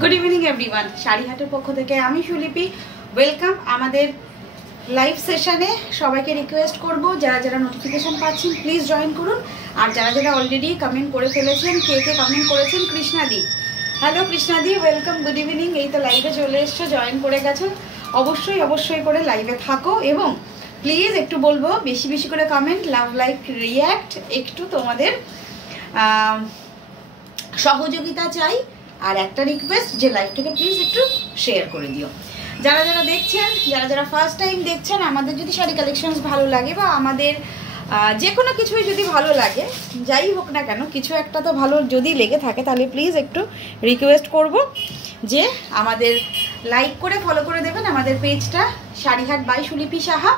Good evening everyone, শাড়িহাটের পক্ষ থেকে আমি সুলিপি ওয়েলকাম আমাদের লাইভ সেশনে। সবাইকে রিকোয়েস্ট করব যারা যারা নোটিফিকেশন পাচ্ছেন প্লিজ জয়েন করুন, আর যারা যারা অলরেডি কমেন্ট করে ফেলেছেন, কে কে কমেন্ট করেছেন। কৃষ্ণাদি, হ্যালো কৃষ্ণাদি, ওয়েলকাম, গুড ইভিনিং। এই তো লাইভে চলে এসছো, জয়েন করে গেছো। অবশ্যই অবশ্যই করে লাইভে থাকো এবং প্লিজ একটু বলবো বেশি বেশি করে কমেন্ট, লাভ, লাইক, রিয়্যাক্ট। একটু তোমাদের সহযোগিতা চাই, আর একটা রিকোয়েস্ট যে লাইভটাকে প্লিজ একটু শেয়ার করে দিও। যারা যারা দেখছেন, যারা যারা ফার্স্ট টাইম দেখছেন, আমাদের যদি শাড়ি কালেকশনস ভালো লাগে বা আমাদের যে কোনো কিছুই যদি ভালো লাগে, যাই হোক না কেন, কিছু একটা তো ভালো যদি লেগে থাকে, তাহলে প্লিজ একটু রিকোয়েস্ট করব যে আমাদের লাইক করে ফলো করে দেবেন আমাদের পেজটা শাড়িহাট বাই সুলিপি সাহা।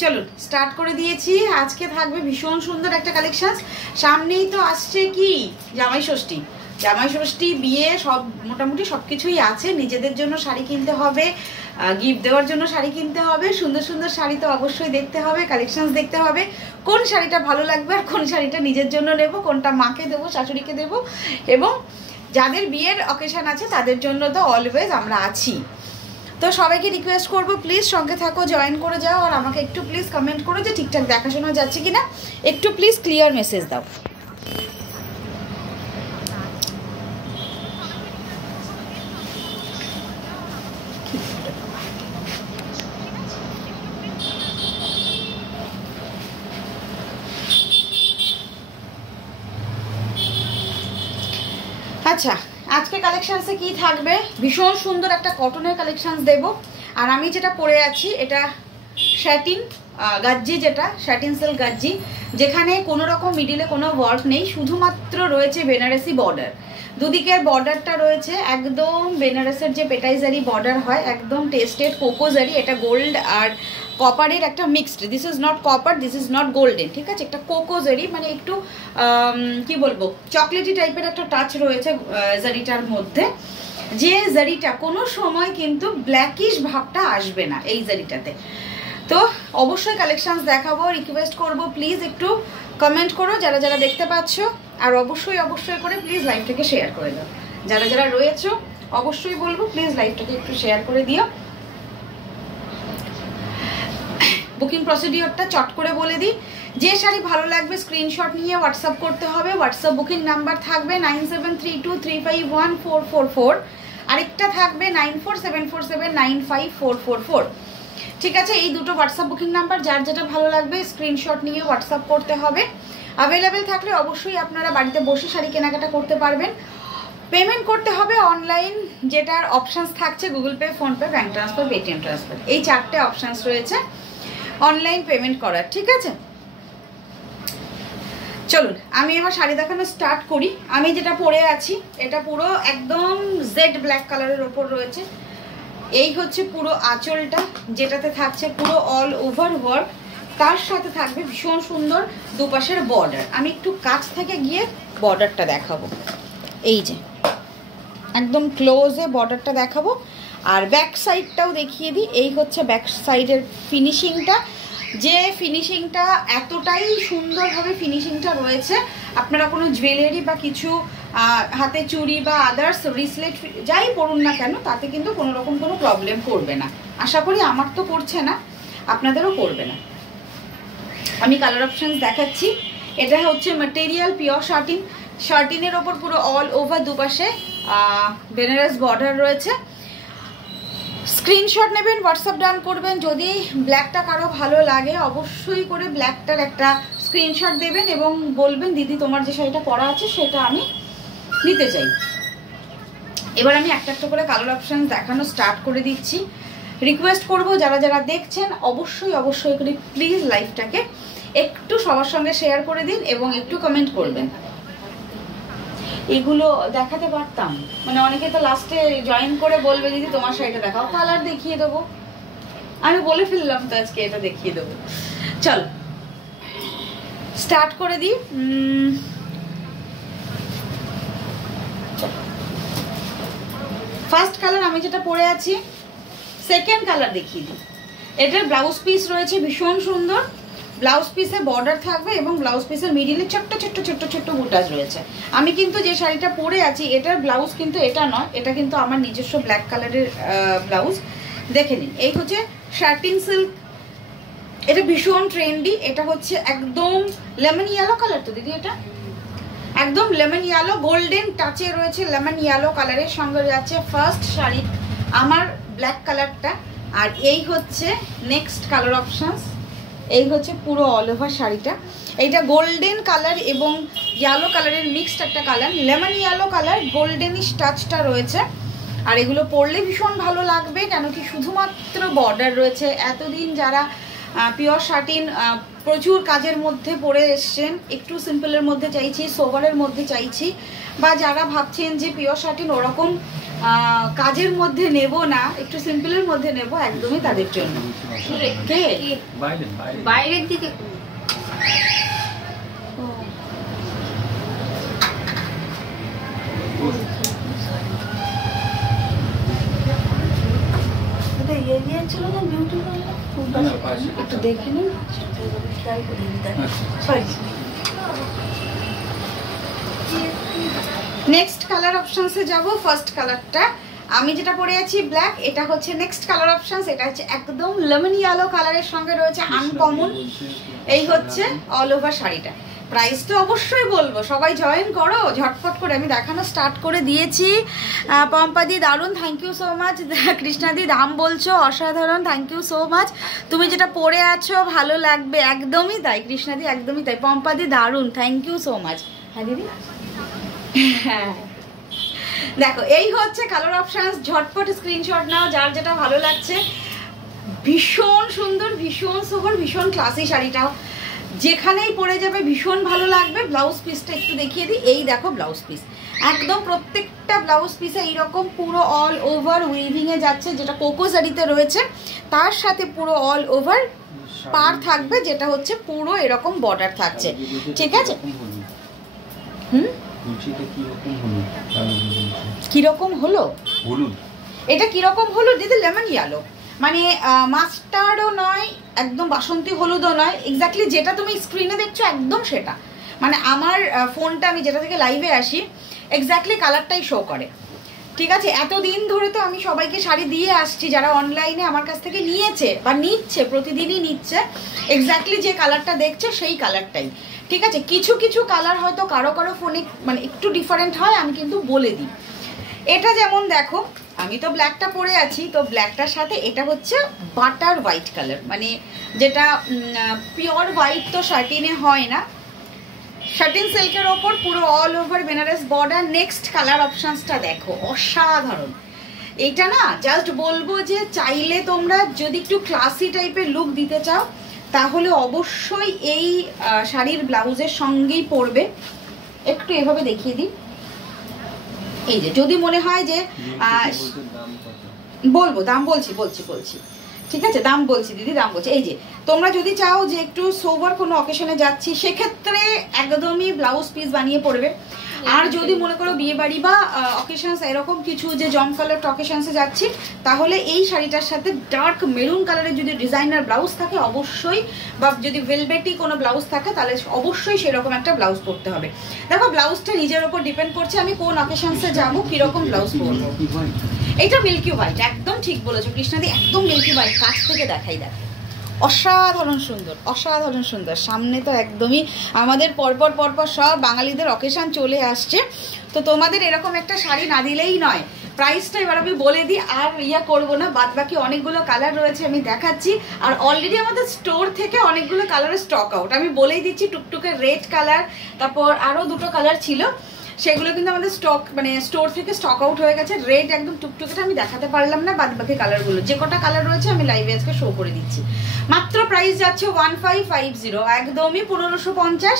চলুন স্টার্ট করে দিয়েছি। আজকে থাকবে ভীষণ সুন্দর একটা কালেকশন। সামনেই তো আসছে কি জামাই ষষ্ঠী, জামাই ষষ্ঠী, বিয়ে, সব মোটামুটি সব কিছুই আছে। নিজেদের জন্য শাড়ি কিনতে হবে, গিফট দেওয়ার জন্য শাড়ি কিনতে হবে, সুন্দর সুন্দর শাড়ি তো অবশ্যই দেখতে হবে, কালেকশনস দেখতে হবে, কোন শাড়িটা ভালো লাগবে আর কোন শাড়িটা নিজের জন্য নেব, কোনটা মাকে দেবো, শাশুড়িকে দেবো, এবং যাদের বিয়ের অকেশন আছে তাদের জন্য তো অলওয়েজ আমরা আছি। তো সবাইকে রিকোয়েস্ট করবো প্লিজ সঙ্গে থাকো, জয়েন করে যাও, আর আমাকে একটু প্লিজ কমেন্ট করো যে ঠিকঠাক দেখাশোনা যাচ্ছে কিনা। একটু প্লিজ ক্লিয়ার মেসেজ দাও। আচ্ছা, আজকে কালেকশনসে কি থাকবে? ভীষণ সুন্দর একটা কটনের কালেকশনস দেব। আর আমি যেটা পরে আছি এটা শ্যাটিন গাজ্জি, যেটা শ্যাটিন সিল্ক গাজ্জি, যেখানে কোনো রকম মিডিলে কোনো ওয়ার্ক নেই, শুধুমাত্র রয়েছে বেনারসি বর্ডার। দুদিকের বর্ডারটা রয়েছে একদম বেনারসের যে পেটাইজারি বর্ডার হয়, একদম টেস্টেড কোকোজারি। এটা গোল্ড আর কপারের একটা mixed, this is not copper, this is not golden, ঠিক আছে? একটা কোকোজারি, মানে একটু কি বলবো, চকলেটি টাইপের একটা টাচ রয়েছে জারিটার মধ্যে। যে জারিটা কোনো সময় কিন্তু ব্ল্যাকিশ ভাবটা আসবে না এই জারিটাতে। তো অবশ্যই কালেকশনস দেখাবো, রিকোয়েস্ট করব প্লিজ একটু কমেন্ট করো যারা যারা দেখতে পাচ্ছ, আর অবশ্যই অবশ্যই করে প্লিজ লাইভটাকে শেয়ার করে দাও। যারা যারা রয়েছো অবশ্যই বলবো প্লিজ লাইভটাকে একটু শেয়ার করে দিও। বুকিং প্রসিডিওরটা চট করে বলে দিই। যে শাড়ি ভালো লাগবে স্ক্রিনশট নিয়ে হোয়াটসঅ্যাপ করতে হবে। হোয়াটসঅ্যাপ বুকিং নাম্বার থাকবে 9732351444, আরেকটা থাকবে 9474795444। ঠিক আছে, এই দুটো হোয়াটসঅ্যাপ বুকিং নাম্বার, যার যেটা ভালো লাগবে স্ক্রিনশট নিয়ে হোয়াটসঅ্যাপ করতে হবে। অ্যাভেলেবেল থাকলে অবশ্যই আপনারা বাড়িতে বসে শাড়ি কেনাকাটা করতে পারবেন। পেমেন্ট করতে হবে অনলাইন, যেটার অপশানস থাকছে Google pay, PhonePe, bank transfer, Paytm transfer, এই চারটে অপশানস রয়েছে অনলাইন পেমেন্ট করার। ঠিক আছে, চলুন আমি আমার শাড়ি দেখানো স্টার্ট করি। আমি যেটা পরে আছি এটা পুরো একদম জেড ব্ল্যাক কালারের ওপর রয়েছে। এই হচ্ছে পুরো আঁচলটা, যেটাতে থাকছে পুরো অল ওভার ওয়ার্ক, তার সাথে থাকবে ভীষণ সুন্দর দুপাশের বর্ডার। আমি একটু কাছ থেকে গিয়ে বর্ডারটা দেখাবো, এই যে একদম ক্লোজে বর্ডারটা দেখাবো, আর ব্যাক সাইডটাও দেখিয়ে দিই। এই হচ্ছে ব্যাক সাইডের ফিনিশিংটা, যে ফিনিশিংটা এতটাই সুন্দরভাবে ফিনিশিংটা রয়েছে, আপনারা কোনো জুয়েলারি বা কিছু হাতে চুড়ি বা আদার্স রিসলেট যাই পড়ুন না কেন, তাতে কিন্তু কোনো রকম কোনো প্রবলেম করবে না। আশা করি আমার তো করছে না, আপনাদেরও করবে না। আমি কালার অপশানস দেখাচ্ছি। এটা হচ্ছে ম্যাটেরিয়াল পিওর শার্টিন, শার্টিনের ওপর পুরো অল ওভার দুপাশে বেনারস বর্ডার রয়েছে। স্ক্রিনশট নেবেন, হোয়াটসঅ্যাপ ডান করবেন। যদি ব্ল্যাকটা কারো ভালো লাগে অবশ্যই করে ব্ল্যাকটার একটা স্ক্রিনশট দেবেন এবং বলবেন দিদি তোমার যে শাড়িটা পরা আছে সেটা আমি নিতে চাই। এবার আমি একটা একটা করে কালার অপশান দেখানো স্টার্ট করে দিচ্ছি। রিকোয়েস্ট করব যারা যারা দেখছেন অবশ্যই অবশ্যই করে প্লিজ লাইভটাকে একটু সবার সঙ্গে শেয়ার করে দিন এবং একটু কমেন্ট করবেন। এগুলো দেখাতে পারতাম, মানে অনেকে তো লাস্টে জয়েন করে বলবে দিদি তোমার শাড়িটা দেখাও, কালার দেখিয়ে দেবো। আমি বলে ফেললাম তো আজকে এটা দেখিয়ে দেবো। চল স্টার্ট করে দিই। ফার্স্ট কালার আমি যেটা পরে আছি, সেকেন্ড কালার দেখিয়ে দিই। এটার ব্লাউজ পিস রয়েছে ভীষণ সুন্দর, ব্লাউজ পিসে বর্ডার থাকবে এবং ব্লাউজ পিসের মিডিলে ছোট্ট ছোট্ট ছোট্ট ছোট্ট বুটাস রয়েছে। আমি কিন্তু যে শাড়িটা পরে আছি এটার ব্লাউজ কিন্তু এটা নয়, এটা কিন্তু আমার নিজস্ব ব্ল্যাক কালারের ব্লাউজ। দেখে নিন, এই হচ্ছে শার্টিং সিল্ক, এটা ভীষণ ট্রেন্ডি। এটা হচ্ছে একদম লেমন ইয়েলো কালার তো দিদি, এটা একদম লেমন ইয়েলো, গোল্ডেন টাচে রয়েছে লেমন ইয়েলো কালারের সঙ্গে যাচ্ছে ফার্স্ট শাড়ি আমার ব্ল্যাক কালারটা। আর এই হচ্ছে নেক্সট কালার অপশানস, এই হচ্ছে পুরো অল ওভার শাড়িটা। এইটা গোল্ডেন কালার এবং ইয়েলো কালারের মিক্সড একটা colour, lemon yellow colour, goldenish টাচটা রয়েছে। আর এগুলো পরলে ভীষণ ভালো লাগবে, কেন কি শুধুমাত্র বর্ডার রয়েছে। এতদিন যারা পিওর শার্টিন প্রচুর কাজের মধ্যে পরে এসছেন, একটু সিম্পলের মধ্যে চাইছি, সোভারের মধ্যে চাইছি, বা যারা ভাবছেন যে পিওর শার্টিন ওরকম কাজের মধ্যে নেব না, একটু সিম্পলের মধ্যে নেব, একদমই তাদের জন্য। বাইরের দিকে একটু দেখে নিন, নেক্সট কালার অপশনসে যাব। ফার্স্ট কালারটা আমি যেটা পরে আছি ব্ল্যাক, এটা হচ্ছে নেক্সট কালার অপশনস। এটা হচ্ছে একদম লেমন ইয়েলো কালারের সঙ্গে রয়েছে, আনকমন। এই হচ্ছে অল ওভার শাড়িটা। প্রাইস তো অবশ্যই বলবো, সবাই জয়েন করো ঝটফট করে, আমি দেখানো স্টার্ট করে দিয়েছি। পম্পাদি দারুণ, থ্যাংক ইউ সো মাচ। কৃষ্ণাদি দাম বলছো অসাধারণ, থ্যাংক ইউ সো মাচ। তুমি যেটা পরে আছো ভালো লাগবে, একদমই তাই কৃষ্ণাদি, একদমই তাই। পম্পাদি দারুণ, থ্যাংক ইউ সো মাচ। হ্যাঁ দিদি, হ্যাঁ দেখো এই হচ্ছে কালার অপশানস, ঝটপট স্ক্রিনশট নাও যার যেটা ভালো লাগছে। ভীষণ সুন্দর, ভীষণ সোবার, ভীষণ ক্লাসি শাড়িটাও যেখানেই পরে যাবে ভীষণ ভালো লাগবে। ব্লাউজ পিসটা একটু দেখিয়ে দিই, এই দেখো ব্লাউজ পিস, একদম প্রত্যেকটা ব্লাউজ পিসে এইরকম পুরো অল ওভার উইভিংয়ে যাচ্ছে, যেটা কোকো শাড়িতে রয়েছে। তার সাথে পুরো অল ওভার পার থাকবে, যেটা হচ্ছে পুরো এরকম বর্ডার থাকছে, ঠিক আছে। কিরকম হলো এটা, কিরকম হলো দিদি? লেমন ইয়েলো মানে মাস্টার্ডও নয়, একদম বাসন্তী হলুদও নয়, এক্স্যাক্টলি যেটা তুমি স্ক্রিনে দেখছো একদম সেটা। মানে আমার ফোনটা, আমি যেটা থেকে লাইভে আসি, এক্স্যাক্টলি কালারটাই শো করে, ঠিক আছে। এতদিন ধরে তো আমি সবাইকে শাড়ি দিয়ে আসছি, যারা অনলাইনে আমার কাছ থেকে নিয়েছে বা নিচ্ছে, প্রতিদিনই নিচ্ছে, এক্স্যাক্টলি যে কালারটা দেখছে সেই কালারটাই, ঠিক আছে। কিছু কিছু কালার হয়তো কারো কারো ফোনে মানে একটু ডিফারেন্ট হয়, আমি কিন্তু বলে দিই। এটা যেমন দেখো, আমি তো ব্ল্যাকটা পরে আছি, তো ব্ল্যাকটার সাথে এটা হচ্ছে বাটার হোয়াইট কালার, মানে যেটা পিওর হোয়াইট তো শার্টিনে হয় না। শার্টিন সিল্কের ওপর পুরো all over Banaras border. Next colour অপশানসটা দেখো, অসাধারণ। এইটা না জাস্ট বলবো যে চাইলে তোমরা যদি একটু ক্লাসি টাইপের লুক দিতে চাও, তাহলে অবশ্যই এই শাড়ির ব্লাউজের সঙ্গেই পরবে। একটু এভাবে দেখিয়ে দিই, এই যে যদি মনে হয় যে বলবো, দাম বলছি ঠিক আছে, দাম বলছি দিদি, দাম বলছি। এই যে তোমরা যদি চাও যে একটু সোভার কোনো অকেশনে যাচ্ছি, সেক্ষেত্রে একদমই ব্লাউজ পিস বানিয়ে পড়বে। আর যদি মনে করো বিয়ে বাড়ি বা অকেশনস এরকম কিছু, যে জম কালার অকেশনসে যাচ্ছি, তাহলে এই শাড়িটার সাথে ডার্ক মেরুন কালারের যদি ডিজাইনার ব্লাউজ থাকে অবশ্যই, বা যদি ভেলভেটি কোনো ব্লাউজ থাকে তাহলে অবশ্যই সেরকম একটা ব্লাউজ পরতে হবে। দেখো ব্লাউজটা নিজের ওপর ডিপেন্ড করছে আমি কোন অকেশনসে যাবো, কিরকম ব্লাউজ পরবো। এটা মিল্কি হোয়াইট, একদম ঠিক বলেছো কৃষ্ণাদি, একদম মিল্কি হোয়াইট। কাছ থেকে দেখাই, দেখো অসাধারণ সুন্দর, অসাধারণ সুন্দর। সামনে তো একদমই আমাদের পরপর সব বাঙালিদের অকেশন চলে আসছে, তো তোমাদের এরকম একটা শাড়ি না দিলেই নয়। প্রাইসটা এবার আমি বলে দিই, আর ইয়া করবো না, বাদ বাকি অনেকগুলো কালার রয়েছে আমি দেখাচ্ছি। আর অলরেডি আমাদের স্টোর থেকে অনেকগুলো কালারের স্টক আউট, আমি বলেই দিচ্ছি। টুকটুকে রেড কালার, তারপর আরও দুটো কালার ছিল, সেগুলো কিন্তু আমাদের স্টক মানে স্টোর থেকে স্টক আউট হয়ে গেছে। রেড একদম টুকটুকেটা আমি দেখাতে পারলাম না, বাদ বাকি কালারগুলো যে কটা কালার রয়েছে আমি লাইভে আজকে শো করে দিচ্ছি। মাত্র প্রাইস যাচ্ছে 1550, একদমই 1550।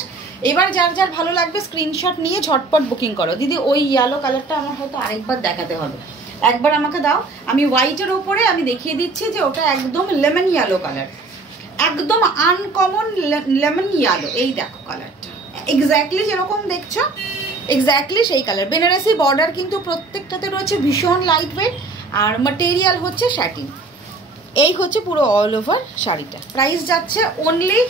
এবার যার যার ভালো লাগবে স্ক্রিনশট নিয়ে ঝটপট বুকিং করো। দিদি ওই ইয়েলো কালারটা আমার হয়তো আরেকবার দেখাতে হবে, একবার আমাকে দাও। আমি হোয়াইটের ওপরে আমি দেখিয়ে দিচ্ছি যে ওটা একদম লেমন ইয়েলো কালার, একদম আনকমন লেমন ইয়েলো। এই দেখো কালারটা এক্স্যাক্টলি যেরকম দেখছো, এক্স্যাক্টলি সেই কালার। বেনারসি বর্ডার কিন্তু প্রত্যেকটাতে রয়েছে, ভীষণ লাইট ওয়েট, আর ম্যাটেরিয়াল হচ্ছে শ্যাটিন। এই হচ্ছে পুরো অল ওভার শাড়িটা। প্রাইস যাচ্ছে only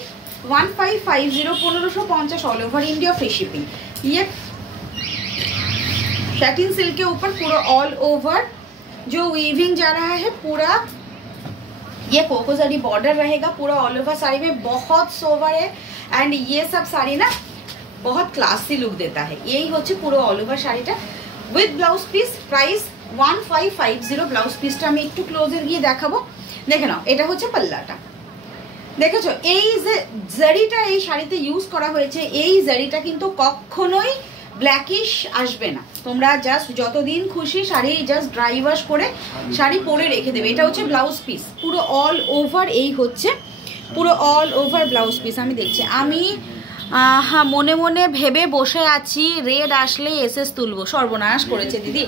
1550 1550 all over India free shipping. ये सैटिन सिल्क के ऊपर पूरा ऑल ओवर जो वीविंग जा रहा है, पूरा ये कोको जरी बॉर्डर रहेगा पूरा ऑल ओवर साड़ी में, बहुत सोवर है एंड ये सब साड़ी ना बहुत क्लासी लुक देता है। यही होच्छे पूरा ऑल ओवर शाड़ीटा with blouse piece. Price 1550। Blouse পিসটা আমি একটু ক্লোজে গিয়ে দেখাবো, দেখে নাও। এটা হচ্ছে পাল্লাটা, দেখেছো এই যে জারিটা এই শাড়িতে ইউজ করা হয়েছে, এই জারিটা কিন্তু কখনোই ব্ল্যাকিশ আসবে না। তোমরা জাস্ট যতদিন খুশি শাড়ি জাস্ট ড্রাই ওয়াশ করে শাড়ি পরে রেখে দেবে। এটা হচ্ছে ব্লাউজ পিস পুরো অল ওভার, এই হচ্ছে পুরো অল ওভার ব্লাউজ পিস। আমি দেখছি, আমি হ্যাঁ মনে মনে ভেবে বসে আছি রেড আসলে এসএস তুলবো। সর্বনাশ করেছে দিদি,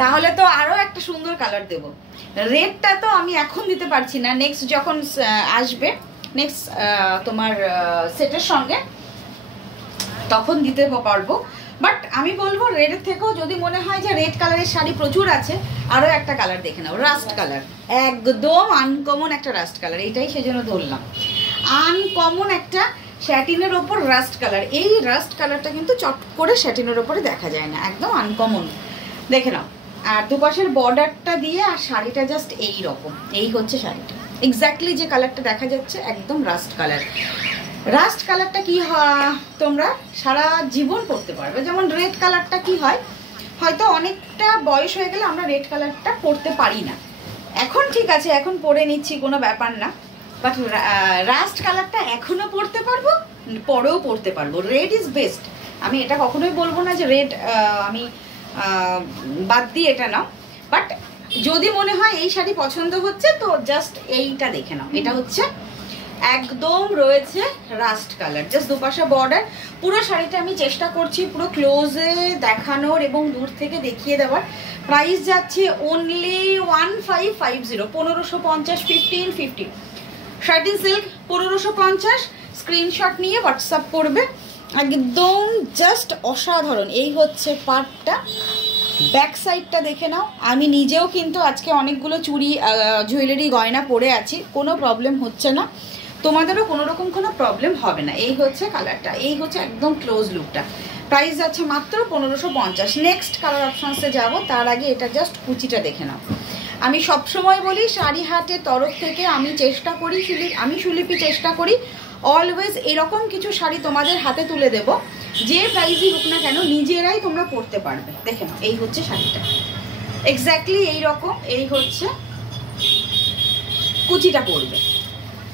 তাহলে তো আরও একটা সুন্দর কালার দেব। রেডটা তো আমি এখন দিতে পারছি না, নেক্সট যখন আসবে নেক্সট তোমার সেটের সঙ্গে তখন দিতে পারবো। বাট আমি বলবো রেডের থেকেও যদি মনে হয় যে রেড কালারের শাড়ি প্রচুর আছে, আরও একটা কালার দেখে নাও, রাস্ট কালার, একদম আনকমন একটা রাস্ট কালার। এইটাই সেজন্য ধরলাম, আনকমন একটা স্যাটিনের ওপর রাস্ট কালার। এই রাস্ট কালারটা কিন্তু চট করে স্যাটিনের ওপরে দেখা যায় না, একদম আনকমন। দেখে নাও, আর দুপাশের বর্ডারটা দিয়ে আর শাড়িটা জাস্ট এই রকম। এই হচ্ছে শাড়িটা, এক্স্যাক্টলি যে কালারটা দেখা যাচ্ছে একদম রাস্ট কালার। রাস্ট কালারটা কি হয় তোমরা সারা জীবন পরতে পারবে। যেমন রেড কালারটা কি হয়, হয়তো অনেকটা বয়স হয়ে গেলে আমরা রেড কালারটা পরতে পারি না। এখন ঠিক আছে, এখন পরে নিচ্ছি, কোনো ব্যাপার না। বাট রাস্ট কালারটা এখনো পরতে পারবো, পরেও পরতে পারবো। Red is best. আমি এটা কখনোই বলবো না যে রেড আমি বাদ দিই, এটা নাও। বাট যদি মনে হয় এই শাড়ি পছন্দ হচ্ছে তো জাস্ট এইটা দেখে নাও। এটা হচ্ছে একদম রয়েছে রাস্ট কালার, জাস্ট দুপাশে বর্ডার। পুরো শাড়িটা আমি চেষ্টা করছি পুরো ক্লোজে দেখানোর এবং দূর থেকে দেখিয়ে দেওয়ার। প্রাইস যাচ্ছে অনলি 1550, 1550, 1550। Satin silk 1550। স্ক্রিনশট নিয়ে হোয়াটসঅ্যাপ করবে, একদম জাস্ট অসাধারণ। এই হচ্ছে পার্টটা, ব্যাক সাইডটা দেখে নাও। আমি নিজেও কিন্তু আজকে অনেকগুলো চুড়ি জুয়েলারি গয়না পরে আছি, কোনো প্রবলেম হচ্ছে না, তোমাদেরও কোনো রকম কোনো প্রবলেম হবে না। এই হচ্ছে কালারটা, এই হচ্ছে একদম ক্লোজ লুকটা। প্রাইস যাচ্ছে মাত্র 1550। নেক্সট কালার অপশানসে যাব, তার আগে এটা জাস্ট কুচিটা দেখে নাও। আমি সবসময় বলি শাড়ি হাটের তরফ থেকে আমি চেষ্টা করি, সুলিপি চেষ্টা করি অলওয়েজ এরকম কিছু শাড়ি তোমাদের হাতে তুলে দেব, যে প্রাইসই হোক না কেন নিজেরাই তোমরা পরতে পারবে। দেখে নাও, এই হচ্ছে শাড়িটা, এক্স্যাক্টলি এই রকম। এই হচ্ছে কুচিটা পড়বে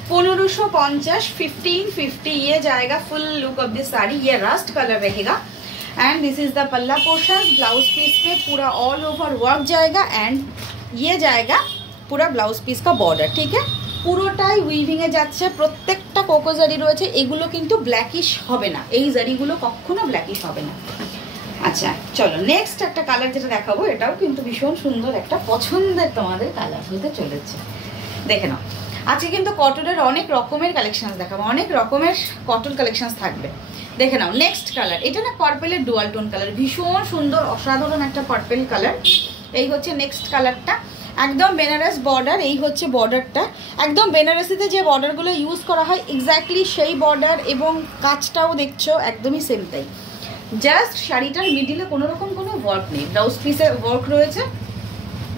1550, 1550 ये जाएगा। Full look of this sari, ये रस्ट कलर रहेगा एंड दिस इज द पल्ला पोर्शन। ब्लाउज पीस पे पूरा ऑल ओवर वर्क जाएगा एंड ये जाएगा पूरा ब्लाउज पिस का बॉर्डर। ठीक है, পুরোটাই উইভিংয়ে যাচ্ছে, প্রত্যেকটা কোকো জারি রয়েছে। এগুলো কিন্তু ব্ল্যাকিশ হবে না, এই জারিগুলো কখনো ব্ল্যাকিশ হবে না। আচ্ছা চলো নেক্সট একটা কালার যেটা দেখাবো, এটাও কিন্তু ভীষণ সুন্দর একটা পছন্দের তোমাদের কালার হতে চলেছে। দেখে নাও, আজকে কিন্তু কটনের অনেক রকমের কালেকশন দেখাবো, অনেক রকমের কটন কালেকশন থাকবে। দেখে নাও নেক্সট কালার, এটা না পার্পেলের ডুয়াল টোন কালার, ভীষণ সুন্দর অসাধারণ একটা পার্পেল কালার। এই হচ্ছে নেক্সট কালারটা, একদম বেনারস বর্ডার। এই হচ্ছে বর্ডারটা, একদম বেনারসিতে যে বর্ডারগুলো ইউজ করা হয় এক্স্যাক্টলি সেই বর্ডার, এবং কাজটাও দেখছো একদমই সেম তাই। জাস্ট শাড়িটার মিডিলে কোনো রকম কোনো ওয়ার্ক নেই, ব্লাউজ পিসে ওয়ার্ক রয়েছে।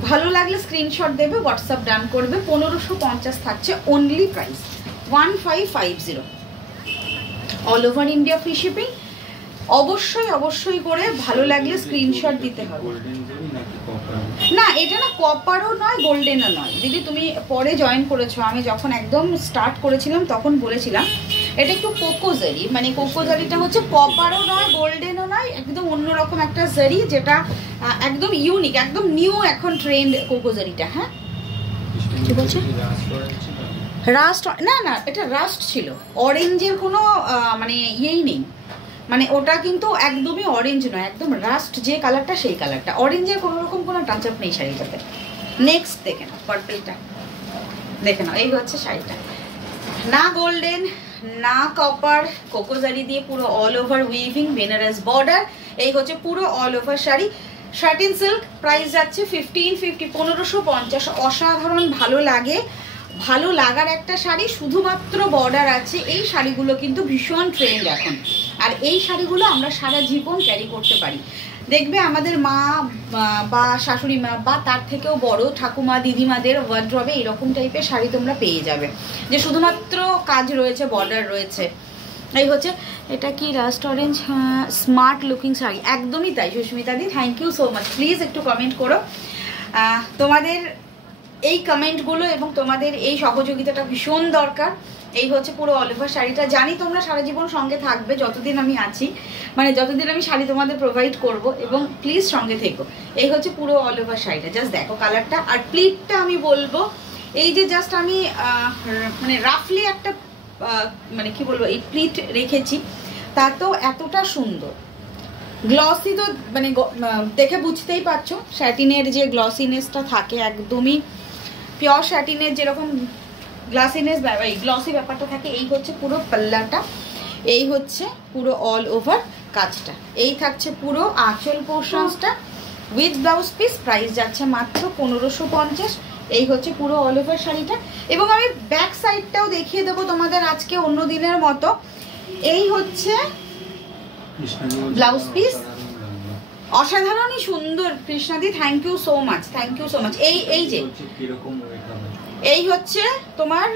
ভালো লাগলে স্ক্রিনশট দেবে, হোয়াটসঅ্যাপ ডান করবে। 1550 থাকছে only price, 1550 all over India free shipping. অবশ্যই অবশ্যই করে ভালো লাগলে স্ক্রিনশট দিতে হবে। না এটা না কপারও নয় গোল্ডেনও নয় দিদি, তুমি পরে জয়েন করেছো, আমি যখন একদম স্টার্ট করেছিলাম তখন বলেছিলাম এটা একটু কোকো জারি, মানে কোকো জারিটা হচ্ছে কপারও নয় গোল্ডেনও নয়, একদম অন্যরকম একটা জারি, যেটা একদম ইউনিক, একদম নিউ এখন ট্রেন্ড কোকো জারিটা। হ্যাঁ কি বলছে, রাস্ট না না এটা রাস্ট ছিল, অরেঞ্জের কোনো মানে ইয়েই নেই, মানে ওটা কিন্তু একদমই অরেঞ্জ নয়, একদম রাস্ট যে কালারটা সেই কালারটা, অরেঞ্জের কোনো রকম কোনো টাচ আপ নেই শাড়িটাতে। নেক্সট দেখে নাও পার্পেলটা, দেখে নাও এই হচ্ছে শাড়িটা, না গোল্ডেন না কপার, কোকো জারি দিয়ে পুরো all over weaving, Banaras border. এই হচ্ছে পুরো all over sari, satin silk. Price যাচ্ছে 1550, 1550। অসাধারণ ভালো লাগে, ভালো লাগার একটা শাড়ি, শুধুমাত্র বর্ডার আছে। এই শাড়িগুলো কিন্তু ভীষণ ট্রেন্ড এখন, আর এই শাড়িগুলো আমরা সারা জীবন ক্যারি করতে পারি। দেখবে আমাদের মা বা শাশুড়ি মা বা তার থেকেও বড় ঠাকুমা দিদিমাদের ওয়ার্ড্রবে এরকম টাইপের শাড়ি তোমরা পেয়ে যাবে, যে শুধুমাত্র কাজ রয়েছে, বর্ডার রয়েছে। এই হচ্ছে, এটা কি rust orange, smart looking sari, একদমই তাই সুস্মিতা দি, thank you so much. Please একটু কমেন্ট করো, তোমাদের এই কমেন্টগুলো এবং তোমাদের এই সহযোগিতাটা ভীষণ দরকার। এই হচ্ছে পুরো অল ওভার শাড়িটা। জানি তোমরা সারা জীবন সঙ্গে থাকবে, যতদিন আমি আছি, মানে যতদিন আমি শাড়ি তোমাদের প্রোভাইড করব, এবং প্লিজ সঙ্গে থেকো। এই হচ্ছে পুরো অল ওভার শাড়িটা, জাস্ট দেখো কালারটা। আর প্লিটটা আমি বলবো, এই যে জাস্ট আমি মানে রাফলি একটা মানে কি বলবো, এই প্লিট রেখেছি, তা তো এতটা সুন্দর গ্লসি, তো মানে দেখে বুঝতেই পারছো স্যাটিনের যে গ্লসিনেসটা থাকে, একদমই পিওর স্যাটিনের যেরকম গ্লাসিনেস গ্লসি ব্যাপারটা থাকে। এই হচ্ছে পুরো পাল্লাটা, এই হচ্ছে পুরো অল ওভার কাজটা, এই থাকছে পুরো আঁচল পোর্শনসটা উইথ ব্লাউজ পিস। প্রাইস যাচ্ছে মাত্র 1550। এই হচ্ছে পুরো অল ওভার শাড়িটা, এবং আমি ব্যাক সাইডটাও দেখিয়ে দেবো তোমাদের আজকে অন্য দিনের মতো। এই হচ্ছে ব্লাউজ পিস, অসাধারণই সুন্দর কৃষ্ণাদি, thank you so much, thank you so much. এই যে এই হচ্ছে তোমার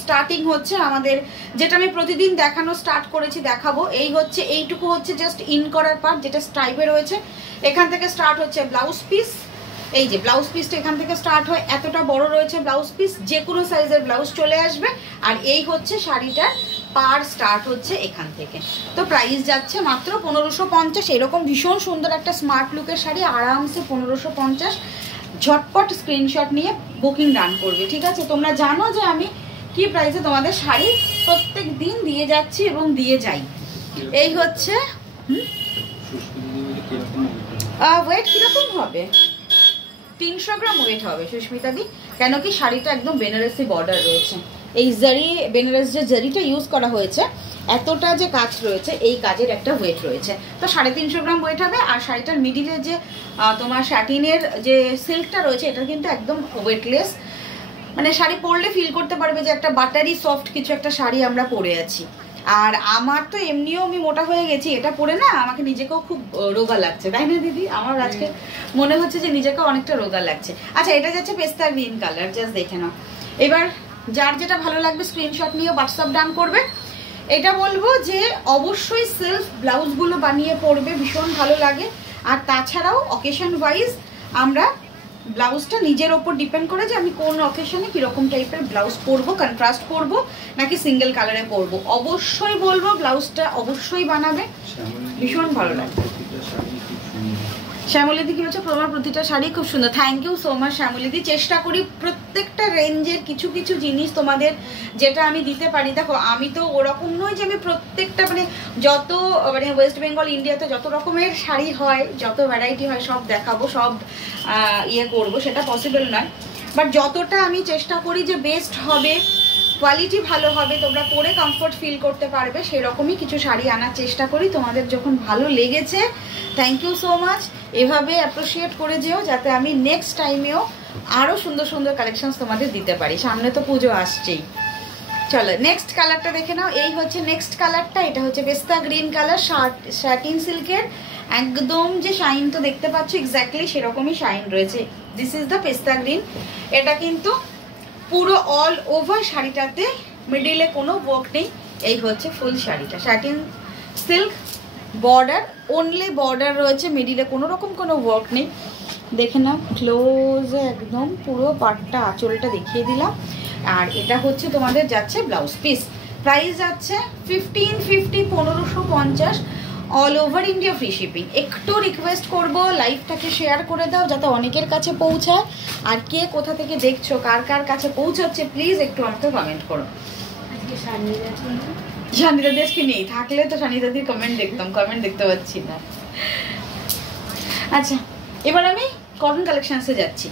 স্টার্টিং হচ্ছে আমাদের, যেটা আমি প্রতিদিন দেখানো স্টার্ট করেছি, দেখাবো। এই হচ্ছে, এইটুকু হচ্ছে জাস্ট ইন করার পার্ট, যেটা স্ট্রাইপে রয়েছে। এখান থেকে স্টার্ট হচ্ছে ব্লাউজ পিস। এই যে ব্লাউজ পিসটা এখান থেকে স্টার্ট হয়, এতটা বড় রয়েছে ব্লাউজ পিস, যে কোনো সাইজের ব্লাউজ চলে আসবে। আর এই হচ্ছে শাড়িটার পার স্টার্ট হচ্ছে এখান থেকে। তো প্রাইস যাচ্ছে মাত্র 1550। এরকম ভীষণ সুন্দর একটা স্মার্ট লুকের শাড়ি আরামসে 1550। ঝটপট স্ক্রিনশট নিয়ে বুকিং ডান করবে, ঠিক আছে? তোমরা জানো যে আমি কি প্রাইসে তোমাদের শাড়ি প্রত্যেক দিন দিয়ে যাচ্ছি এবং দিয়ে যাই। এই হচ্ছে ওয়েট কিরকম হবে, 300 গ্রাম ওয়েট হবে সুস্মিতা দি, কেন কি শাড়িটা একদম বেনারসি বর্ডার রয়েছে। এই জারি, বেনারস যে জারিটা ইউজ করা হয়েছে, এতটা যে কাজ রয়েছে, এই কাজের একটা ওয়েট রয়েছে, তো 350 গ্রাম ওয়েট হবে। আর শাড়িটার মিডিলে যে তোমার স্যাটিনের যে সিল্কটা রয়েছে, এটা কিন্তু একদম ওয়েটলেস, মানে শাড়ি পরলে ফিল করতে পারবে যে একটা বাটারি সফট কিছু একটা শাড়ি আমরা পরে আছি। আর আমার তো এমনিও আমি মোটা হয়ে গেছি, এটা পরে না আমাকে নিজেকেও খুব রোগা লাগছে, তাই না দিদি? আমার আজকে মনে হচ্ছে যে নিজেকে অনেকটা রোগা লাগছে। আচ্ছা, এটা যাচ্ছে পেস্তা গ্রিন কালার, জাস্ট দেখে নাও। এবার যার যেটা ভালো লাগবে স্ক্রিনশট নিয়ে হোয়াটসঅ্যাপ ডান করবে। এটা বলবো যে অবশ্যই সেলফ ব্লাউজগুলো বানিয়ে পরবে, ভীষণ ভালো লাগে। আর তাছাড়াও অকেশন ওয়াইজ আমরা ব্লাউজটা নিজের ওপর ডিপেন্ড করে যে আমি কোন অকেশনে কীরকম টাইপের ব্লাউজ পরবো, কন্ট্রাস্ট পরবো নাকি সিঙ্গেল কালারে পরবো। অবশ্যই বলবো ব্লাউজটা অবশ্যই বানাবে, ভীষণ ভালো লাগে। শ্যামলিদি কি হচ্ছে, তোমার প্রতিটা শাড়ি খুব সুন্দর, থ্যাংক ইউ সো মাচ শ্যামলিদি। চেষ্টা করি প্রত্যেকটা রেঞ্জের কিছু কিছু জিনিস তোমাদের যেটা আমি দিতে পারি। দেখো আমি তো ওরকম নয় যে আমি প্রত্যেকটা মানে যত মানে ওয়েস্ট বেঙ্গল ইন্ডিয়াতে যত রকমের শাড়ি হয়, যত ভ্যারাইটি হয় সব দেখাবো, সব ইয়ে করবো, সেটা পসিবল নয়। বাট যতটা আমি চেষ্টা করি যে বেস্ট হবে, কোয়ালিটি ভালো হবে, তোমরা পরে কমফোর্ট ফিল করতে পারবে, সেরকমই কিছু শাড়ি আনার চেষ্টা করি। তোমাদের যখন ভালো লেগেছে, থ্যাংক ইউ সো মাচ। এভাবে অ্যাপ্রিসিয়েট করে যেও, যাতে আমি নেক্সট টাইমেও আরও সুন্দর সুন্দর কালেকশনস তোমাদের দিতে পারি। সামনে তো পুজো আসছেই। চলো নেক্সট কালারটা দেখে নাও। এই হচ্ছে নেক্সট কালারটা, এটা হচ্ছে পেস্তা গ্রিন কালার, শার্টিন সিল্কের একদম যে শাইন তো দেখতে পাচ্ছ, এক্স্যাক্টলি সেরকমই শাইন রয়েছে। দিস ইজ দ্য পেস্তা গ্রিন। এটা কিন্তু পুরো অল ওভার শাড়িটাতে মিডিলে কোনো ওয়ার্ক নেই। এই হচ্ছে ফুল শাড়িটা, satin silk, border, only border রয়েছে, মিডিলে কোনো রকম কোনো ওয়ার্ক নেই। দেখে নাও ক্লোজে একদম পুরো পাটটা, আঁচলটা দেখিয়ে দিলাম। আর এটা হচ্ছে তোমাদের যাচ্ছে ব্লাউজ পিস। প্রাইস যাচ্ছে 1550, 1550, all over India free shipping. একটু রিকোয়েস্ট করবো লাইভটাকে শেয়ার করে দাও যাতে অনেকের কাছে পৌঁছায়। আর কে কোথা থেকে দেখছো, কার কার কাছে পৌঁছাচ্ছে, প্লিজ একটু আমাকে কমেন্ট করো। সানিতা দেশকে নেই, থাকলে তো সানিতা দির কমেন্ট দেখতাম, কমেন্ট দেখতে পাচ্ছি না। আচ্ছা, এবার আমি কটন কালেকশনসে যাচ্ছি।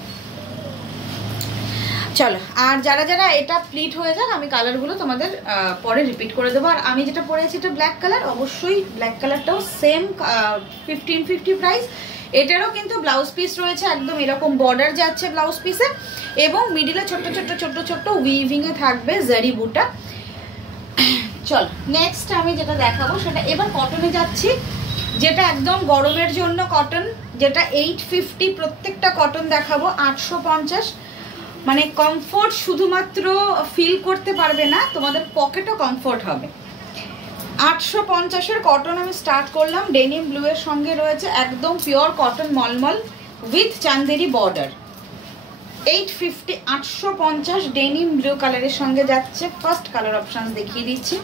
চলো, আর যারা যারা এটা প্লিট হয়ে যাক, আমি কালারগুলো তোমাদের পরে রিপিট করে দেবো। আর আমি যেটা পরেছি এটা ব্ল্যাক কালার, অবশ্যই ব্ল্যাক কালারটাও সেম 1550 প্রাইস। এটারও কিন্তু ব্লাউজ পিস রয়েছে, একদম এরকম বর্ডার যাচ্ছে ব্লাউজ পিসে, এবং মিডিলে ছোট্ট ছোট্ট ছোট্ট ছোট্ট উইভিংয়ে থাকবে জারি বুটা। চল নেক্সট আমি যেটা দেখাবো সেটা এবার কটনে যাচ্ছি, যেটা একদম গরমের জন্য কটন, যেটা 850, প্রত্যেকটা কটন দেখাবো 850। মানে কমফোর্ট শুধুমাত্র ফিল করতে পারবে না, তোমাদের পকেটও কমফোর্ট হবে। 850-এর কটন আমি স্টার্ট করলাম। ডেনিম ব্লু এর সঙ্গে রয়েছে একদম pure cotton mulmul with Chanderi border. 850 850 denim blue কালারের সঙ্গে যাচ্ছে। ফার্স্ট কালার অপশানস দেখিয়ে দিচ্ছি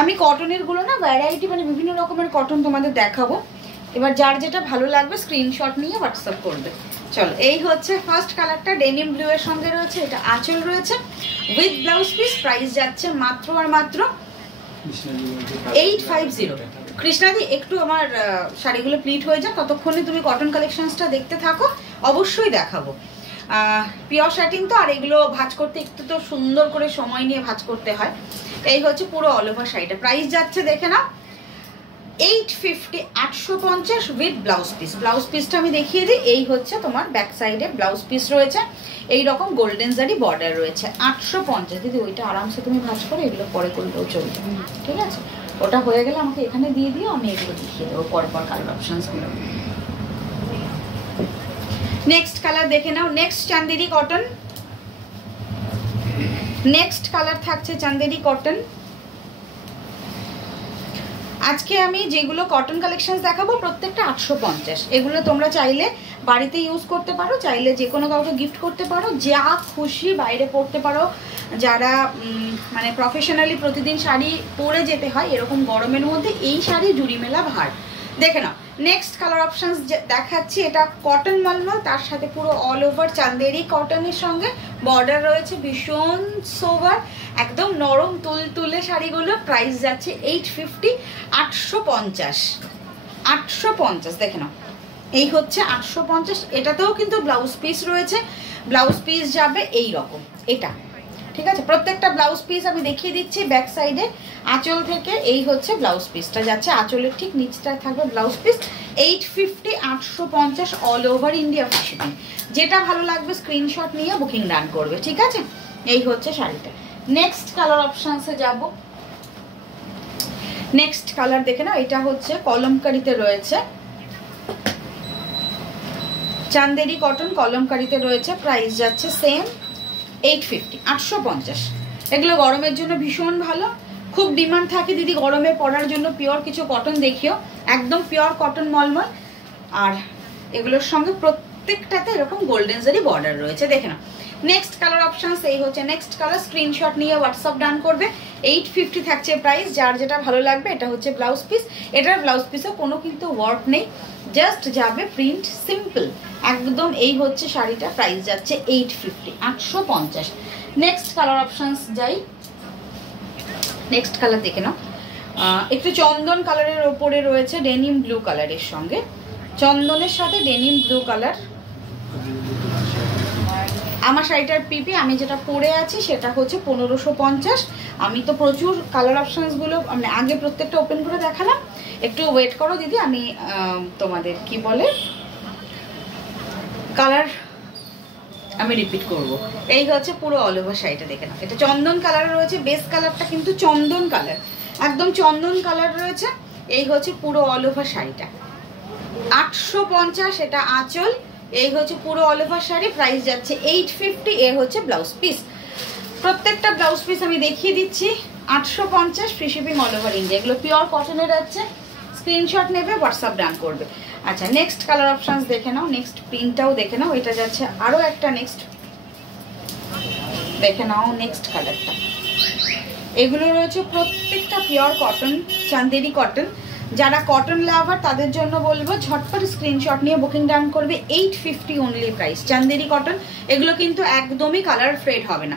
আমি। কটনের গুলো না ভ্যারাইটি, মানে বিভিন্ন রকমের কটন তোমাদের দেখাবো। এবার যার যেটা ভালো লাগবে স্ক্রিনশট নিয়ে হোয়াটসঅ্যাপ করবে। চলো, এই হচ্ছে ফার্স্ট কালারটা, ডেনিম ব্লু এর সঙ্গে রয়েছে, এটা আঁচল রয়েছে উইথ ব্লাউজ পিস। প্রাইস যাচ্ছে মাত্র আর মাত্র 850। কৃষ্ণাদি একটু আমার শাড়িগুলো প্লিট হয়ে যায়, ততক্ষণে তুমি কটন কালেকশনসটা দেখতে থাকো, অবশ্যই দেখাবো। পিওর শার্টিং তো, আর এগুলো ভাঁজ করতে একটু তো সুন্দর করে সময় নিয়ে ভাঁজ করতে হয়। এই হচ্ছে পুরো অল ওভার শাড়িটা। প্রাইস যাচ্ছে দেখে নাও 850 850 উইথ ব্লাউজ পিস। ব্লাউজ পিসটা আমি দেখিয়ে দিই। এই হচ্ছে তোমার ব্যাক সাইডে ব্লাউজ পিস রয়েছে, এই রকম গোল্ডেন জারি বর্ডার রয়েছে। 850। দিদি ওইটা আরামসে তুমি ভাঁজ করে এগুলো পরে করলেও চলবে, ঠিক আছে? ওটা হয়ে গেলে আমাকে এখানে দিয়ে দিও, আমি এগুলো দেখিয়ে দেবো পরপর কালার অপশনসগুলো। নেক্সট কালার দেখে নাও। Next Chanderi cotton, next colour থাকছে চান্দেরি কটন। আজকে আমি যেগুলো কটন কালেকশন দেখাবো প্রত্যেকটা 850। এগুলো তোমরা চাইলে বাড়িতে ইউজ করতে পারো, চাইলে যে কোনো কাউকে গিফট করতে পারো, যা খুশি বাইরে পরতে পারো। যারা মানে প্রফেশনালি প্রতিদিন শাড়ি পরে যেতে হয় এরকম গরমের মধ্যে, এই শাড়ি জুড়ি মেলা ভার। দেখে নাও নেক্সট কালার অপশনস দেখাচ্ছি। এটা কটন মলমল, তার সাথে পুরো অল ওভার চান্দেরি কটনের সঙ্গে বর্ডার রয়েছে, ভীষণ সোভার, একদম নরম তুলতুলে শাড়িগুলো। প্রাইস যাচ্ছে 850 850 850। দেখে নাও এই হচ্ছে 850। এটাতেও কিন্তু ব্লাউজ পিস রয়েছে, ব্লাউজ পিস যাবে এই রকম, এটা ঠিক আছে। প্রত্যেকটা ব্লাউজ পিস আমি দেখিয়ে দিচ্ছি ব্যাক সাইডে আঁচল থেকে। এই হচ্ছে ব্লাউজ পিসটা যাচ্ছে, আঁচলের ঠিক নিচটা থাকবে blouse piece. 850 850 all over India shipping. যেটা ভালো লাগবে স্ক্রিনশট নিয়ে বুকিং ডান করবে, ঠিক আছে? এই হচ্ছে শাড়িটা। নেক্সট কালার অপশনসে যাব। নেক্সট কালার দেখে নাও, এটা হচ্ছে কলমকারিতে রয়েছে, চান্দেরি কটন কলমকারিতে রয়েছে। প্রাইস যাচ্ছে সেম 850 850। এগুলো গরমের জন্য ভীষণ ভালো, খুব ডিমান্ড থাকে দিদি গরমে পরার জন্য পিওর কিছু কটন দেখিও, একদম পিওর কটন মলমল। আর এগুলোর সঙ্গে প্রত্যেকটাতে এরকম গোল্ডেন জারি বর্ডার রয়েছে। দেখে নাও নেক্সট কালার অপশনস। এই হচ্ছে নেক্সট কালার, স্ক্রিনশট নিয়ে হোয়াটসঅ্যাপ ডান করবে। 850 থাকছে প্রাইস, যার যেটা ভালো লাগবে। এটা হচ্ছে ব্লাউজ পিস, এটার ব্লাউজ পিসে কোনো কিন্তু ওয়ার্ক নেই, জাস্ট যাবে প্রিন্ট, সিম্পল একদম। এই হচ্ছে শাড়িটা, প্রাইস যাচ্ছে 850 850। নেক্সট কালার অপশনস যাই। নেক্সট কালার দেখে নাও, একটু চন্দন কালারের ওপরে রয়েছে ডেনিম ব্লু কালারের সঙ্গে, চন্দনের সাথে ডেনিম ব্লু কালার। আমার শাড়িটার পিপি আমি যেটা পরে আছি সেটা হচ্ছে 1550। আমি তো প্রচুর কালার অপশনসগুলো মানে আগে প্রত্যেকটা ওপেন করে দেখালাম, একটু ওয়েট করো দিদি, আমি তোমাদের কি বলে কালার আমি রিপিট করব। এই হচ্ছে পুরো অল ওভার শাড়িটা দেখে নাও, এটা চন্দন কালার রয়েছে, বেস কালারটা কিন্তু চন্দন কালার, একদম চন্দন কালার রয়েছে। এই হচ্ছে পুরো অল ওভার শাড়িটা 850, এটা আঁচল। এই হচ্ছে পুরো অল ওভার শাড়ি, প্রাইস যাচ্ছে 850। এর হচ্ছে ব্লাউজ পিস, প্রত্যেকটা ব্লাউজ পিস আমি দেখিয়ে দিচ্ছি। 850, free shipping all over India. এগুলো পিওর কটনের আছে, স্ক্রিনশট নেবে হোয়াটসঅ্যাপ ডান করবে। আচ্ছা নেক্সট কালার অপশনস দেখে নাও, নেক্সট প্রিন্টটাও দেখে নাও। এটা যাচ্ছে আরও একটা নেক্সট, দেখে নাও নেক্সট কালারটা। এগুলো রয়েছে প্রত্যেকটা পিওর কটন, চান্দেরি কটন। যারা কটন লাভার তাদের জন্য বলবো ঝটপট স্ক্রিনশট নিয়ে বুকিং ডান করবে। 850 অনলি প্রাইস, চান্দেরি কটন। এগুলো কিন্তু একদমই কালার ফেড হবে না।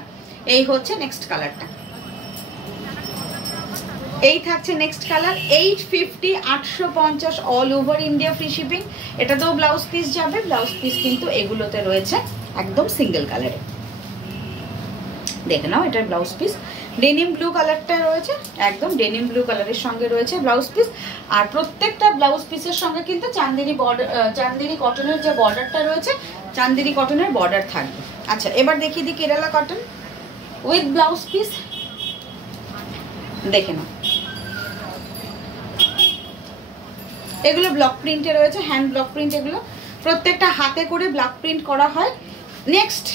এই হচ্ছে নেক্সট কালারটা, এই থাকছে next colour. 850 850 all over India free shipping. এটাতেও ব্লাউজ পিস যাবে, ব্লাউজ পিস কিন্তু এগুলোতে রয়েছে একদম সিঙ্গেল কালারে। দেখে নাও এটার ব্লাউজ পিস। ডেনিম ব্লু কালারটা রয়েছে, একদম ডেনিম ব্লু কালারের সঙ্গে রয়েছে ব্লাউজ পিস। আর প্রত্যেকটা ব্লাউজ পিসের সঙ্গে কিন্তু চান্দেরি বর্ডার, চান্দেরি কটনের যে বর্ডারটা রয়েছে চান্দেরি কটনের বর্ডার থাকবে। আচ্ছা এবার দেখিয়ে দিই Kerala cotton with blouse piece. দেখে নাও এগুলো ব্লক প্রিন্টে রয়েছে, হ্যান্ড ব্লক প্রিন্ট, এগুলো প্রত্যেকটা হাতে করে ব্লক প্রিন্ট করা হয়। নেক্সট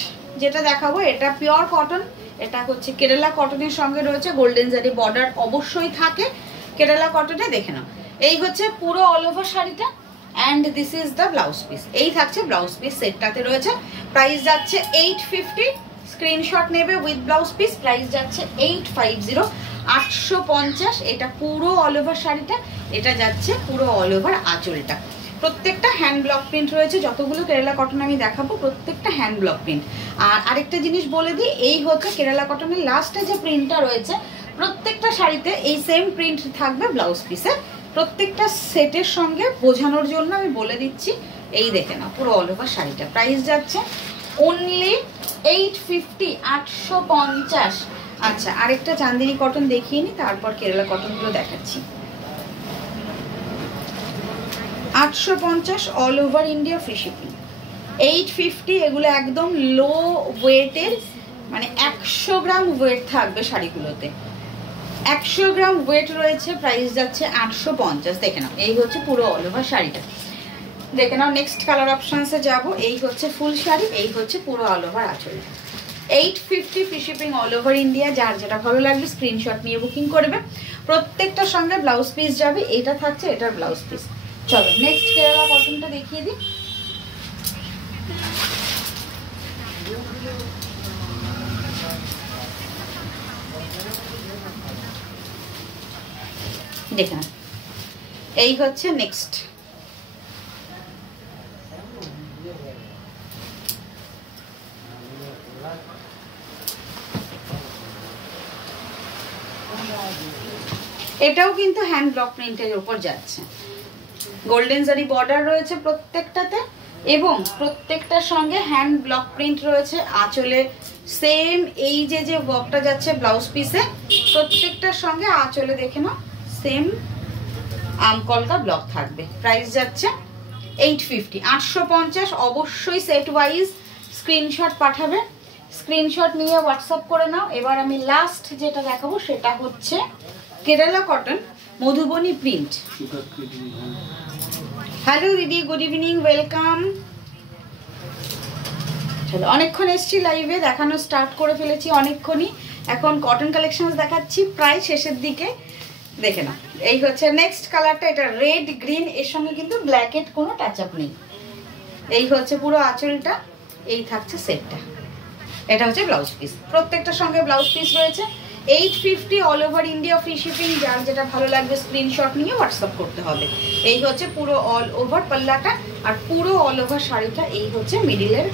যেটা দেখাবো এটা পিওর কটন, এটা হচ্ছে কেরালা কটনের সঙ্গে রয়েছে গোল্ডেন জারি বর্ডার অবশ্যই থাকে কেরালা কটনে। দেখে নাও এই হচ্ছে পুরো অল ওভার শাড়িটা and this is the blouse piece. এই থাকছে ব্লাউজ পিস, সেটটাতে রয়েছে। প্রাইস যাচ্ছে 850, স্ক্রিনশট নেবে উইথ ব্লাউজ পিস। প্রাইস যাচ্ছে 850, 850। এটা পুরো অল ওভার শাড়িটা, এটা যাচ্ছে পুরো অল ওভার আঁচলটা। প্রত্যেকটা হ্যান্ড ব্লক প্রিন্ট রয়েছে, যতগুলো কেরালা কটন আমি দেখাবো প্রত্যেকটা হ্যান্ড ব্লক প্রিন্ট। আর আরেকটা জিনিস বলে দিই, এই হচ্ছে কেরালা কটনের লাস্টে যে প্রিন্টটা রয়েছে প্রত্যেকটা শাড়িতে এই সেম প্রিন্ট থাকবে ব্লাউজ পিসে। প্রত্যেকটা সেটের সঙ্গে বোঝানোর জন্য আমি বলে দিচ্ছি। এই দেখে না পুরো অল ওভার শাড়িটা। প্রাইস যাচ্ছে অনলি 850, 850। আচ্ছা আরেকটা চান্দেরি কটন দেখিয়ে নি, তারপর কেরালা কটনগুলো দেখাচ্ছি। 850 all over India free shipping. 850 এগুলো একদম লো ওয়েটের, মানে 100 গ্রাম ওয়েট থাকবে শাড়িগুলোতে, 100 গ্রাম ওয়েট রয়েছে। প্রাইস যাচ্ছে 850। দেখে নাও এই হচ্ছে পুরো অল ওভার শাড়িটা। দেখে নাও নেক্সট কালার অপশনসে যাব। এই হচ্ছে ফুল শাড়ি, এই হচ্ছে পুরো অল ওভার আঁচল। 850 free shipping all over India. যার যেটা ভালো লাগবে স্ক্রিনশট নিয়ে বুকিং করবে। প্রত্যেকটার সঙ্গে ব্লাউজ পিস যাবে, এটা থাকছে এটার ব্লাউজ পিস। চলো নেক্সট কেরালা কটনটা দেখিয়ে দিই। দেখে না এই হচ্ছে নেক্সট। এটাও কিন্তু হ্যান্ড ব্লক প্রিন্টের উপর যাচ্ছে, গোল্ডেন জারি বর্ডার রয়েছে প্রত্যেকটাতে এবং প্রত্যেকটার সঙ্গে হ্যান্ড ব্লক প্রিন্ট রয়েছে আঁচলে। সেম এই যে যে ওয়ার্কটা যাচ্ছে ব্লাউজ পিসে প্রত্যেকটার সঙ্গে আঁচলে দেখে নাও সেম আমকলকা ব্লক থাকবে। প্রাইস যাচ্ছে 850, 850। অবশ্যই সেট ওয়াইজ স্ক্রিনশট পাঠাবে, স্ক্রিনশট নিয়ে হোয়াটসঅ্যাপ করে নাও। এবার আমি লাস্ট যেটা দেখাবো সেটা হচ্ছে Kerala cotton Madhubani print. Hello দিদি, গুড ইভিনিং, ওয়েলকাম। চলো অনেকক্ষণ এসছি লাইভে, দেখানো স্টার্ট করে ফেলেছি অনেকক্ষণই। এখন কটন কালেকশন দেখাচ্ছি প্রায় শেষের দিকে। দেখে না এই হচ্ছে নেক্সট কালারটা, এটা রেড গ্রিন, এর সঙ্গে কিন্তু ব্ল্যাকের কোনো টাচ আপ নেই। এই হচ্ছে পুরো আঁচলটা, এই থাকছে সেটটা, এটা হচ্ছে ব্লাউজ পিস। প্রত্যেকটার সঙ্গে ব্লাউজ পিস রয়েছে। 850 all over India free shipping. যার যেটা ভালো লাগবে স্ক্রিনশট নিয়ে হোয়াটসঅ্যাপ করতে হবে। এই হচ্ছে পুরো অল ওভার পাল্লাটা আর পুরো অল ওভার শাড়িটা। এই হচ্ছে মিডিলের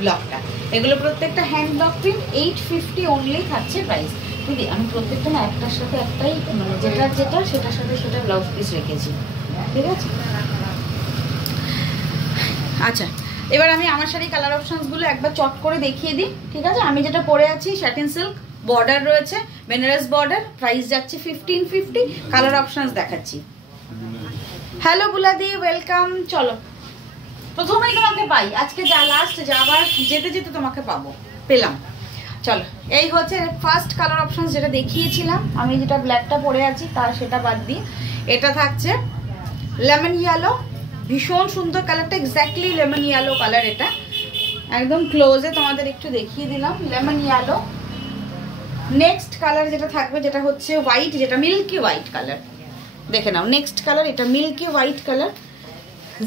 ব্লকটা। এগুলো প্রত্যেকটা হ্যান্ড ব্লক প্রিন্ট। 850 অনলি থাকছে প্রাইস। দিদি আমি প্রত্যেকটা না একটার সাথে একটাই, মানে যেটা সেটার সাথে সেটা ব্লাউজ পিস রেখেছি, ঠিক আছে? আচ্ছা এবার আমি আমার শাড়ি কালার অপশনসগুলো একবার চট করে দেখিয়ে দিই, ঠিক আছে? আমি যেটা পরে আছি স্যাটিন সিল্ক, বর্ডার রয়েছে বেনারস বর্ডার। প্রাইস যাচ্ছে 1550। কালার অপশনস দেখাচ্ছি। হ্যালো বুলাদি, ওয়েলকাম। চলো প্রথমেই তোমাকে পাই আজকে, যা লাস্ট যাবার যেতে যেতে তোমাকে পাবো, পেলাম। চলো এই হচ্ছে ফার্স্ট কালার অপশনস যেটা দেখিয়েছিলাম আমি, যেটা ব্ল্যাকটা পরে আছি তার সেটা বাদ দিয়ে এটা থাকছে লেমন ইয়েলো। ভীষণ সুন্দর কালারটা, এক্স্যাক্টলি লেমন ইয়েলো কালার। এটা একদম ক্লোজে তোমাদের একটু দেখিয়ে দিলাম, লেমন ইয়েলো। নেক্সট কালার যেটা থাকবে যেটা হচ্ছে হোয়াইট, যেটা মিল্কি হোয়াইট কালার। দেখে নাও নেক্সট কালার, এটা মিল্কি হোয়াইট কালার।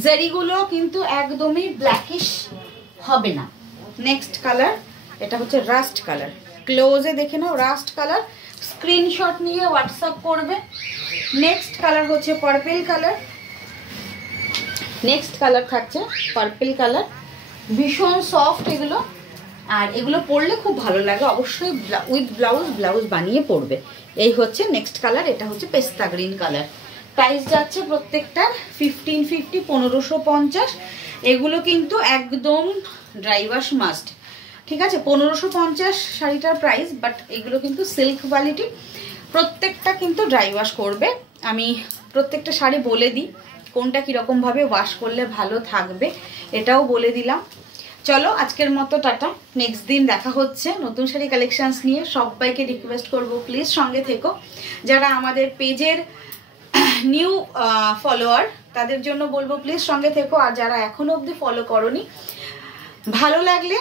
জারিগুলো কিন্তু একদমই ব্ল্যাকিশ হবে না। নেক্সট কালার এটা হচ্ছে রাস্ট কালার। ক্লোজে দেখে নাও রাস্ট কালার, স্ক্রিনশট নিয়ে হোয়াটসঅ্যাপ করবে। নেক্সট কালার হচ্ছে পার্পল কালার। নেক্সট কালার থাকছে পার্পল কালার, ভীষণ সফট এগুলো, আর এগুলো পরলে খুব ভালো লাগে। অবশ্যই উইথ ব্লাউজ বানিয়ে পরবে। এই হচ্ছে নেক্সট কালার, এটা হচ্ছে পেস্তা গ্রিন কালার। প্রাইস যাচ্ছে প্রত্যেকটার 1550, 1550। এগুলো কিন্তু একদম ড্রাই ওয়াশ মাস্ট, ঠিক আছে, 1550 শাড়িটার প্রাইস, বাট এগুলো কিন্তু সিল্ক কোয়ালিটি, প্রত্যেকটা কিন্তু ড্রাই ওয়াশ করবে। আমি প্রত্যেকটা শাড়ি বলে দিই কোনটা কীরকমভাবে ওয়াশ করলে ভালো থাকবে, এটাও বলে দিলাম। চলো আজকের মতো টাটা, নেক্সট দিন দেখা হচ্ছে নতুন শাড়ি কালেকশানস নিয়ে। সবাইকে রিকোয়েস্ট করব প্লিজ সঙ্গে থেকো, যারা আমাদের পেজের নিউ ফলোয়ার তাদের জন্য বলবো প্লিজ সঙ্গে থেকো, আর যারা এখনো অবধি ফলো করোনি ভালো লাগলে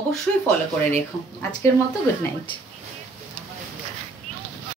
অবশ্যই ফলো করে রেখো। আজকের মতো গুড নাইট।